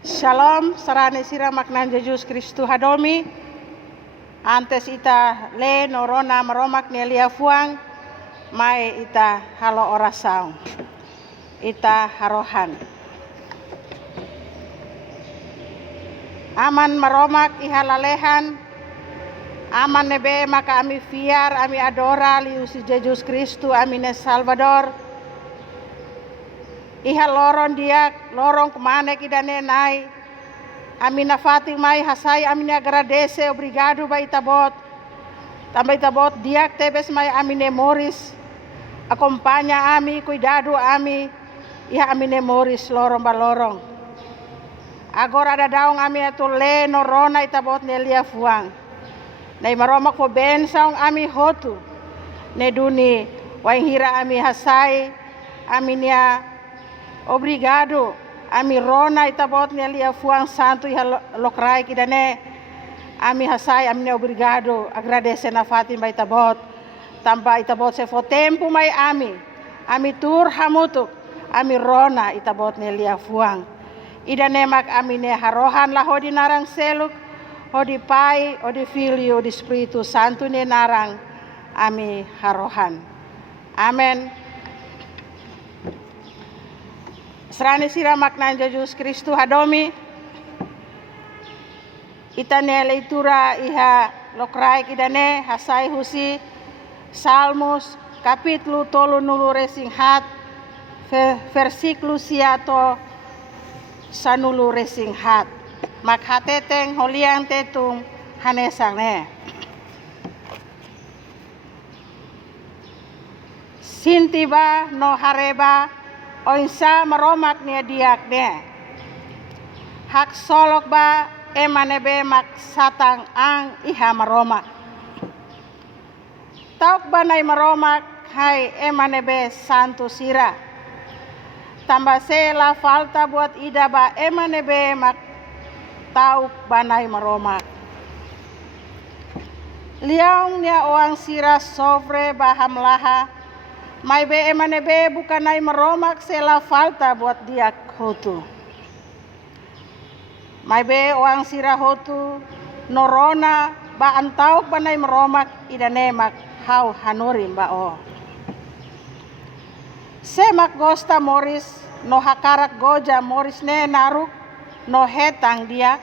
Shalom, sarane sira maknan Jesus Kristu hadomi. Antes ita le norona maromak nelia fuang, mai ita halo orasaung. Ita harohan. Aman maromak ihalalehan, aman nebe maka ami fiar, ami adora liusi Jesus Kristu, amine Salvador. Iha loron dia, lorong kemana kidane nai. Amina fating mai hasai amine agradece, obrigado ba itabot. Tambah itabot diak tebes mai amine moris. Acompanha ami, cuidado ami. Iha amine moris lorong balorong. Agora ada daung ami atu le norona itabot nelia fuang. Nei maromak fo bensaung ami hotu. Ne duni wainghira ami hasai aminia obrigado, ami rona itabot nelia fuang santo iha lokrai kidane, ami hasai amine obrigado, agradece na fatin ba itabot, tampa itabot se fo tempo mai ami tur hamutuk, ami rona itabot nelia fuang, idane mak amine harohan lah hodi narang seluk, hodi pai, hodi filio, hodi spiritu santo ne narang, ami harohan, amen. Serane sira maknan Jesus Kristu hadomi. Itane leitura iha lokrai kidane hasai husi Salmos kapitlu tolu nulu resinghat versiklu siato sanulu resinghat. Mak hateteng holiang tetung hanesangne. Sintiba no hareba oinsa maromak nia diak ne. Hak solok ba emanebe mak satang ang iha maromak. Tauk banai maromak hai emanebe santo sira. Tambah se la falta buat ida ba emanebe mak tauk banai maromak. Liang nia oang sira sofre baham laha. Mai be emane be bukan nai maromak sela falta buat dia hotu. Mai be oang sira hotu norona ba antau banai maromak idane mak hau hanurin ba o. Semak gosta moris no hakarak goja moris ne naruk no hetang dia.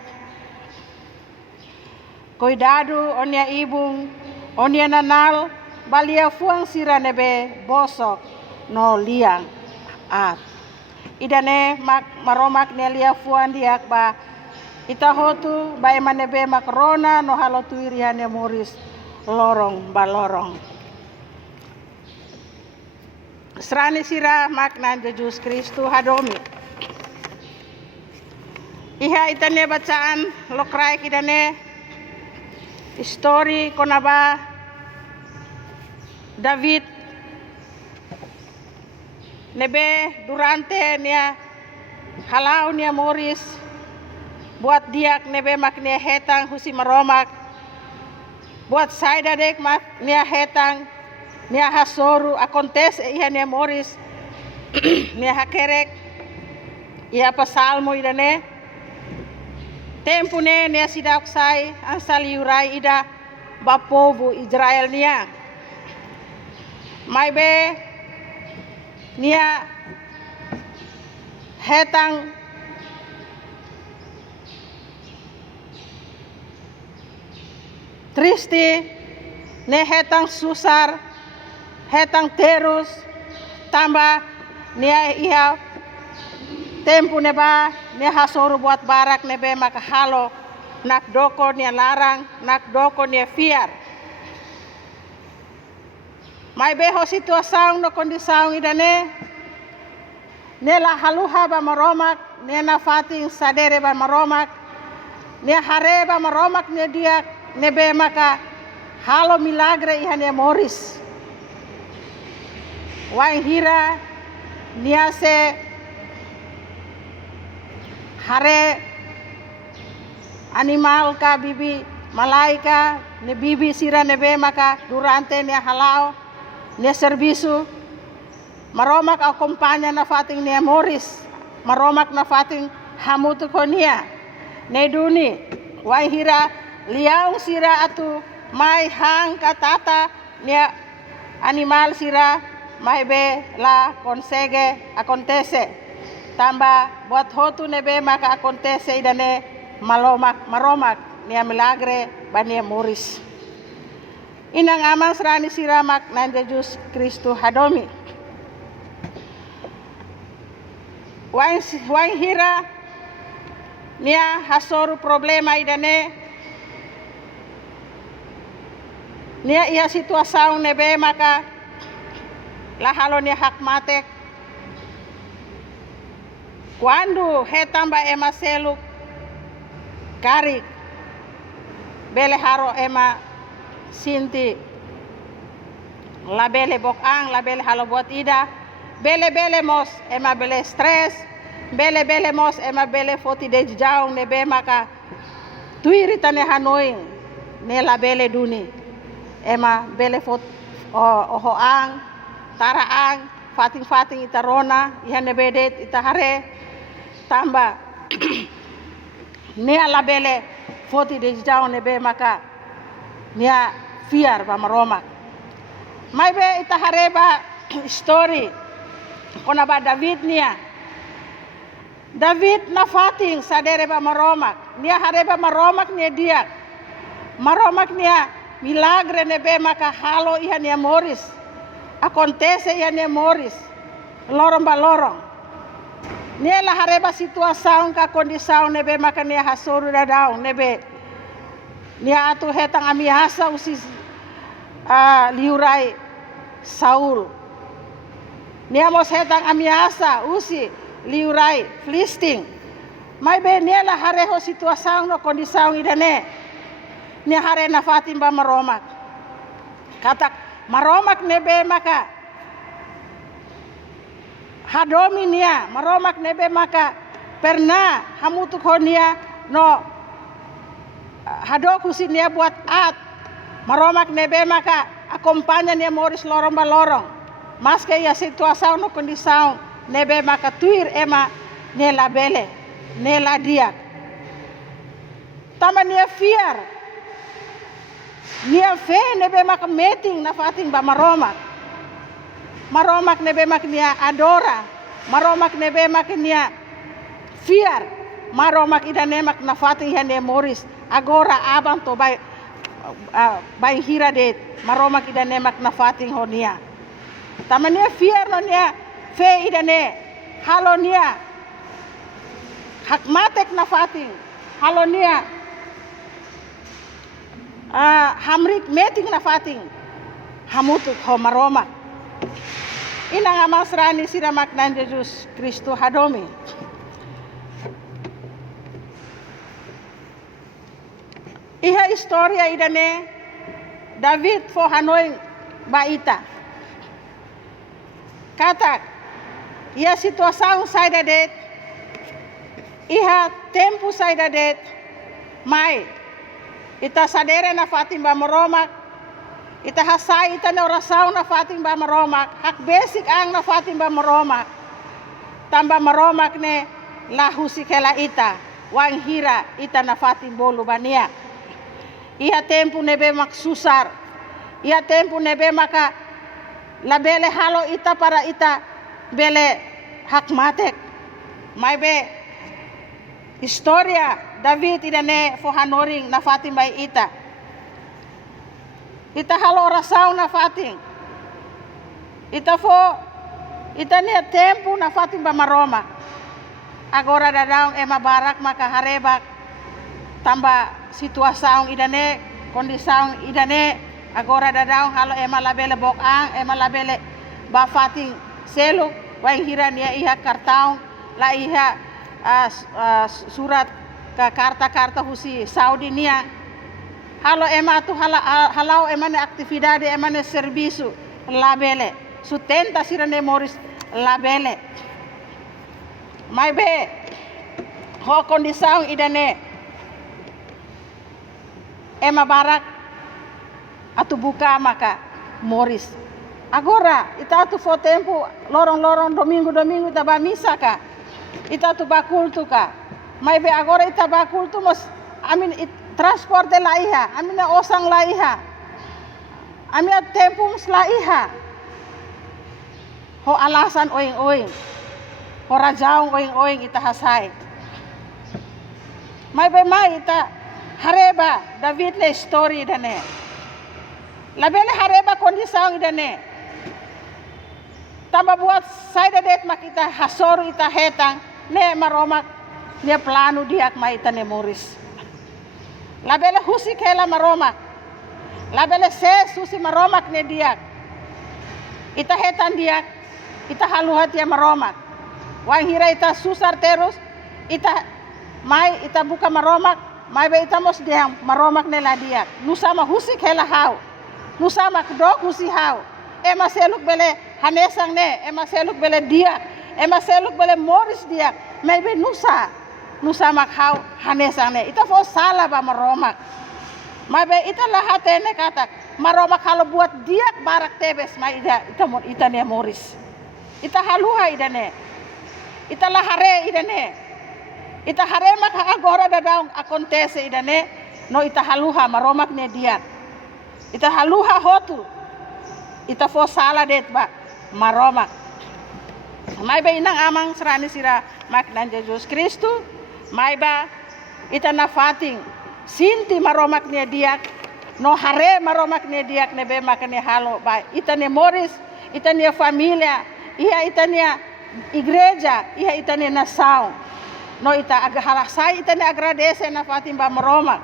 Cuidado onia ibung onia nanal balia fuang sira nebe bosok no liang at. Idane mak maromak nelia fuang diak ba ita hotu ba emanebe mak rona no halo tuiriane moris lorong balorong. Serane sira makna Jesus Kristu hadomi. Iha itane bacaan lokrai kidane story konaba David nebe durante nia halau nia moris buat diak nebe mak nia hetang husi maromak buat saya dadek mak nia hetang nia hasoru akontes iha nia moris nia hakerek ia pasalmo idane tempo ne nia sidak sai ansal yurai ida bapovu Israel nia. Mai be nia hetang triste ne hetang susar hetang terus tambah nia iha tempo neba nia hasoru buat barak nebe maka halo nak doko nia larang nak doko nia fiar. Mai beho situasaung no kondisaung idane nela haluha ba maromak nena fating sadere ba maromak ne hare ba maromak ne dia nebe maka halo milagre ihane moris wain hira niase hare animal ka bibi malaika ne bibi sira nebe maka durante ne halao ne servisu maromak akompanya na fating ne moris maromak na fating hamutu konia ne duni wai hira liaung sira atu mai hang katata nia animal sira mai be la konsege acontece tamba buat hotu nebe maka acontece idane maromak nia milagre bania muris inang amang serani siramak nan Jesus Kristu hadomi wain hira nia hasoru problema idane nia ia situasaung nebe maka lahalo nia hak matek quando hetamba ema seluk karik bele haro ema sinti la bele bokang la bele halo buat ida bele mos ema bele stres bele mos ema bele foti de jaung nebe maka tuiri tane hanoi ne la bele duni ema bele fot ohoang taraang fating itarona ihan nebedet itahare tamba nia la bele foti de jaung nebe maka nia fiar ba maroma mai be itahare ba story kona ba David na fating sadere ba maromak nia hareba maromak nia diak maromak nia milagre nebe maka halo ihan nia moris acontece ihan nia moris lorong ba lorong nia la hareba situasaun ka kondisaun nebe maka nia hasoru dadaung nebe nia atu hetang amiasa usi liurai Saul nia mos hetang amiasa usi liurai Filistin mai be nia la hareho situasaun no kondisaun idane nia hare na fatim ba maromak katak maromak nebe maka hadomi nia maromak nebe maka pernah hamutuk honia no hadoku si nia buat at maromak nebe maka akompanya nia moris lorong ba lorong maske ya situasaun no kondisaun nebe maka tuir ema nela bele nela diak tama nia fiar nia fe nebe maka meeting na fating ba maromak nebe mak nia adora maromak nebe mak nia fiar maromak idane mak na fating hande moris agora abang to bay hira det maromak idane mak na fating honia tama nia fiar no nia fe idane halo nia hak matek na fating halo nia hamrik meeting na fating hamutuk ho maromak inang amang serani siramak nan Jesus Kristu hadomi iha historia idane David fo hanoi baita katak ia situasaung saida det iha tempo saida det mai ita sadere na fating ba maromak ita hasai ita na orasaw na fating ba maromak hak basic ang na fating ba maromak tamba maromak ne lahu sikela ita wang hira ita na fating bolu bania iha tempo nebe mak susar iha tempo nebe maka labele halo ita para ita bele hak matek mai be historia David idane fo hanoring na fating bay ita halo orasaw na fating ita nia tempo na fating ba maroma agora dadaong ema barak maka harebak tamba situasaong idane kondisaong idane agora dadaong halo ema labele bokang ema labele ba fating seluk wang hira nia iha kartaong la iha surat ka karta husi Saudi nia halo ema tu halau ema ne aktividade ema ne servisu labele sustenta sirane moris labele mai be ho kondisaung idane ema barak atu buka maka moris agora ita tu fo tempo lorong domingo ita ba misa ka ita tu ba kultu ka May be agora ita bakul tu mos amin transport de laiha, amin na osang laiha. Amin na tempum laiha. Ho alasan oing-oing. Ho rajaong oing-oing ita hasay. May be may ita hareba David le story dane. Labele hareba kondisang idane. Tamba buat saya det makita hasoru ita hetang ne maromak ne plano diak mai ita ne moris. Labele husi kela maromak. Labele ses husi maromak ne diak. Ita hetan diak, ita haluhat ya maromak. Wang hira ita susar terus, ita mai ita buka maromak, mai be ita mos diang maromak ne la diak. Nusama husi kela hau. Nusama kedok husi hau. Ema seluk bele hanesang ne, ema seluk bele diak, ema seluk bele moris diak. Mai be nusa makhau hanesang ne. Ita fo salah ba maromak. Mai be ita lahate ne katak. Maromak kalau buat diak barak tebes mai ita ne moris. Ita haluha ida ne. Ita lahare ida ne. Ita hare mak agora dadaung akontese ida ne. No ita haluha maromak ne diak. Ita haluha hotu. Ita fo salah det ba maromak. Mai ba inang amang serani sira mak dan Jesus Kristus. Mai ba ita na fating sinti maromak ne diak. No hare maromak ne diak ne be mak ne halo ba ita ne moris, ita ne familia, iya ita ne igreja, iya ita ne nasaw. No ita aghalasay ita ne agradece na fating ba maromak.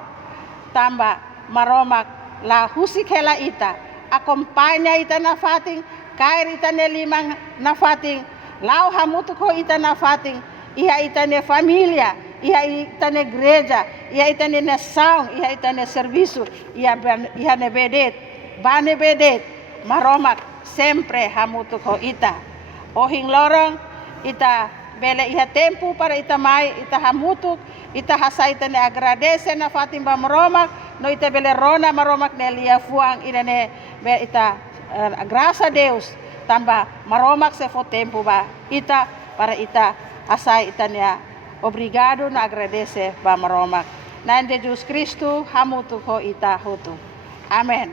Tamba maromak la husikela ita. Akompanya ita na fating, kair ita ne limang na fating, lau hamutu ko ita na fating, iha ita ne familia, iha ita ne gereja, iha ita ne nasaung, iha ita ne servisu, iha ne bedet, bane bedet, maromak, sempre hamutu ko ita. Ohing lorong, ita bele iha tempu para ita mai, ita hamutuk, ita hasa ita ne agradece na fating ba maromak, no ita bele rona maromak ne lia fuang ina ne be ita graça a Deus tamba maromak se fo tempo ba ita para ita asai ita nia obrigado na agradece ba maromak na Jesus Kristo hamutu ko ita hutu. Amen.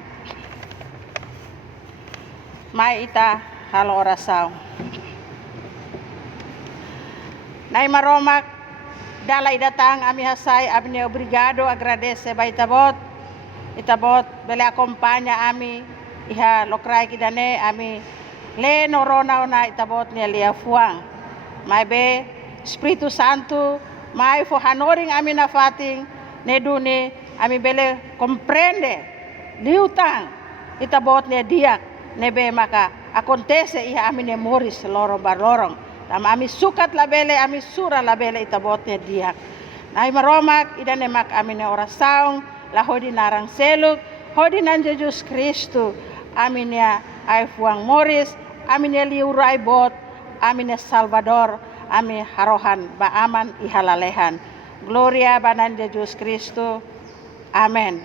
Mai ita halo oração. Nai maromak dalai datang ami hasai ami obrigado agradece ba itabot bele akompanya ami iha lokrai kidane ami le norona na itabot ni lia fuang mai be Espiritu Santo mai fo hanoring ami na fating ne duni ami bele comprende liutang itabot ne diak ne be maka acontece iha ami ne moris lorong barlorong tam ami sukat labele ami sura labele itabot ne diak nai maromak idane mak ami ne orasaung la hodi narang seluk hodi nan Jesus Kristo ami ne ai fuang moris ami ne liurai bot ami ne Salvador ami harohan ba aman ihalalehan gloria banan Jesus Kristo amen.